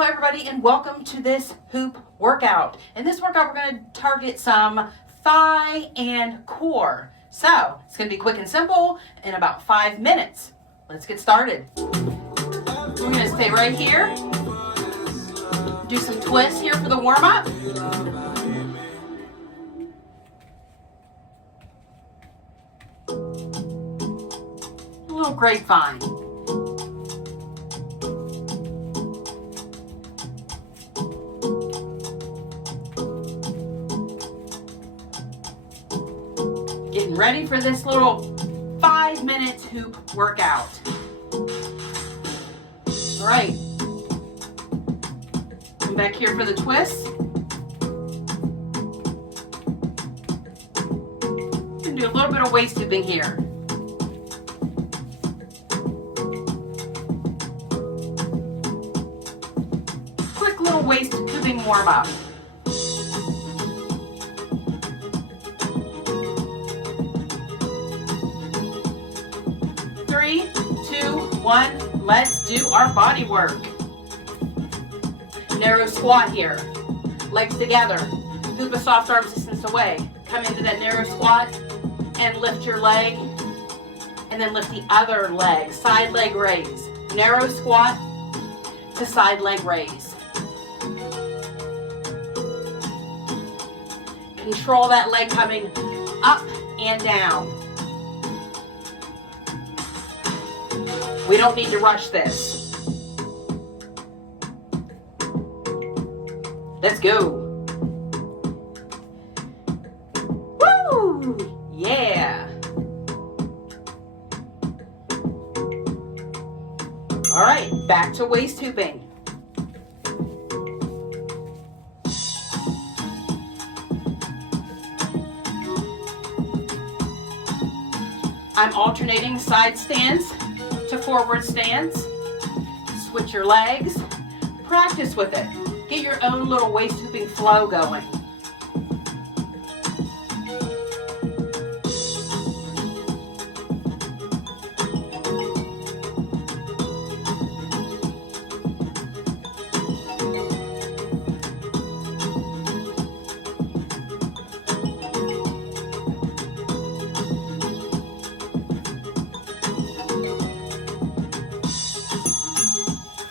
Hello everybody and welcome to this hoop workout. In this workout we're going to target some thigh and core. So it's going to be quick and simple in about 5 minutes. Let's get started. We're going to stay right here. Do some twists here for the warm up. A little grapevine. Getting ready for this little 5-minute hoop workout. All right. Come back here for the twist. You can do a little bit of waist hooping here. Quick little waist hooping warm up. Three, two, one, let's do our body work. Narrow squat here. Legs together. Hoop a soft arms distance away. Come into that narrow squat and lift your leg. And then lift the other leg. Side leg raise. Narrow squat to side leg raise. Control that leg coming up and down. We don't need to rush this. Let's go. Woo! Yeah. All right, back to waist hooping. I'm alternating side stands to forward stands. Switch your legs. Practice with it. Get your own little waist hooping flow going.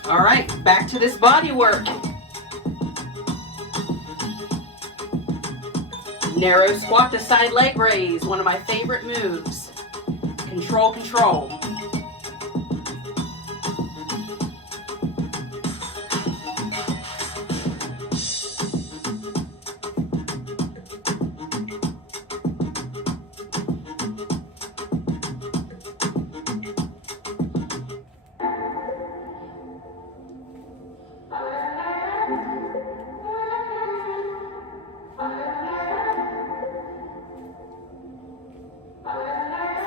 All right, back to this body work. Narrow squat to side leg raise, one of my favorite moves. Control, control.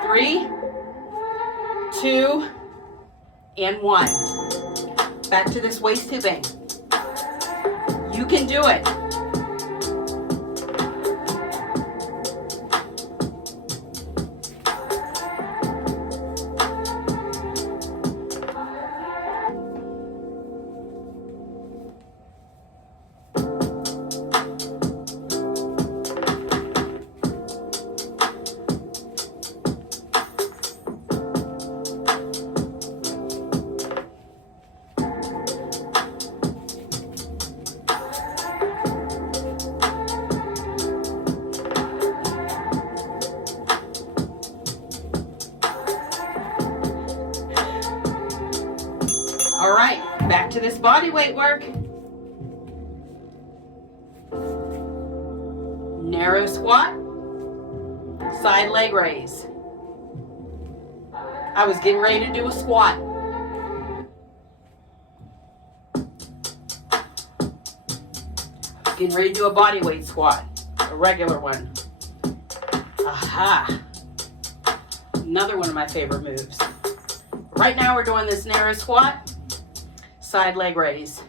Three, two, and one. Back to this waist hooping. You can do it. All right, back to this body weight work. Narrow squat, side leg raise. I was getting ready to do a squat. Getting ready to do a body weight squat, a regular one. Aha! Another one of my favorite moves. Right now we're doing this narrow squat, side leg raise.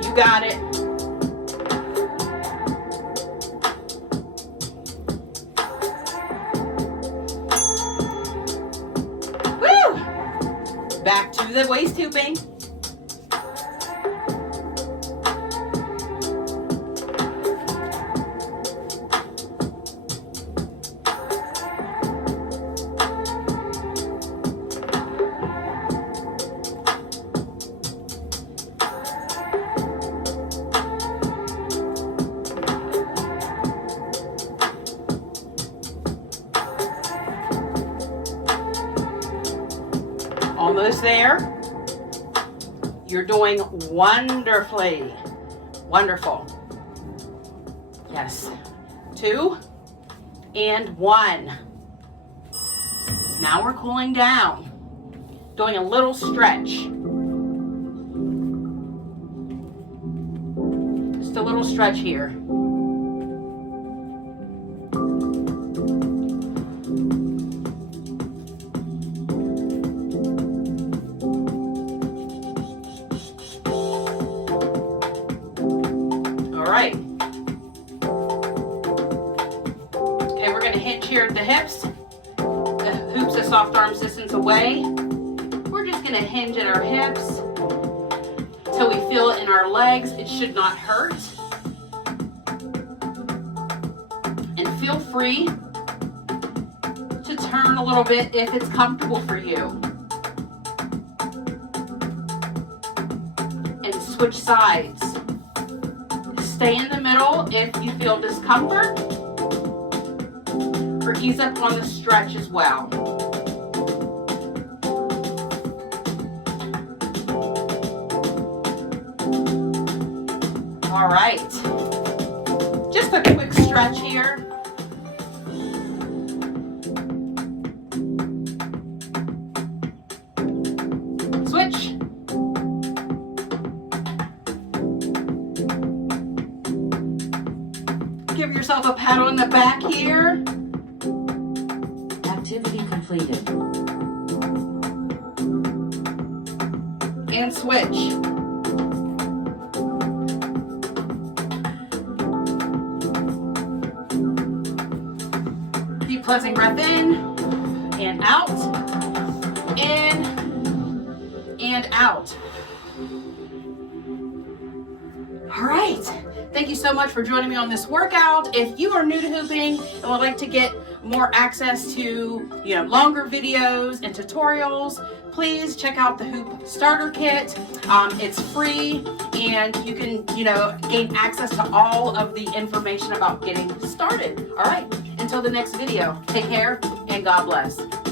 You got it. Woo! Back to the waist hooping. Almost there. You're doing wonderfully. Wonderful. Yes. 2 and 1. Now we're cooling down. Doing a little stretch. Just a little stretch here. Right. Okay, we're going to hinge here at the hips. The hoop's a soft arm distance away. We're just going to hinge at our hips till we feel it in our legs. It should not hurt. And feel free to turn a little bit if it's comfortable for you. And switch sides. Stay in the middle if you feel discomfort, or ease up on the stretch as well. All right, just a quick stretch here. Switch. Give yourself a pat on the back here. Activity completed. And switch. Deep cleansing breath in and out. In and out. All right. Thank you so much for joining me on this workout. If you are new to hooping and would like to get more access to, longer videos and tutorials, please check out the Hoop Starter Kit. It's free and you can, gain access to all of the information about getting started. All right. Until the next video, take care and God bless.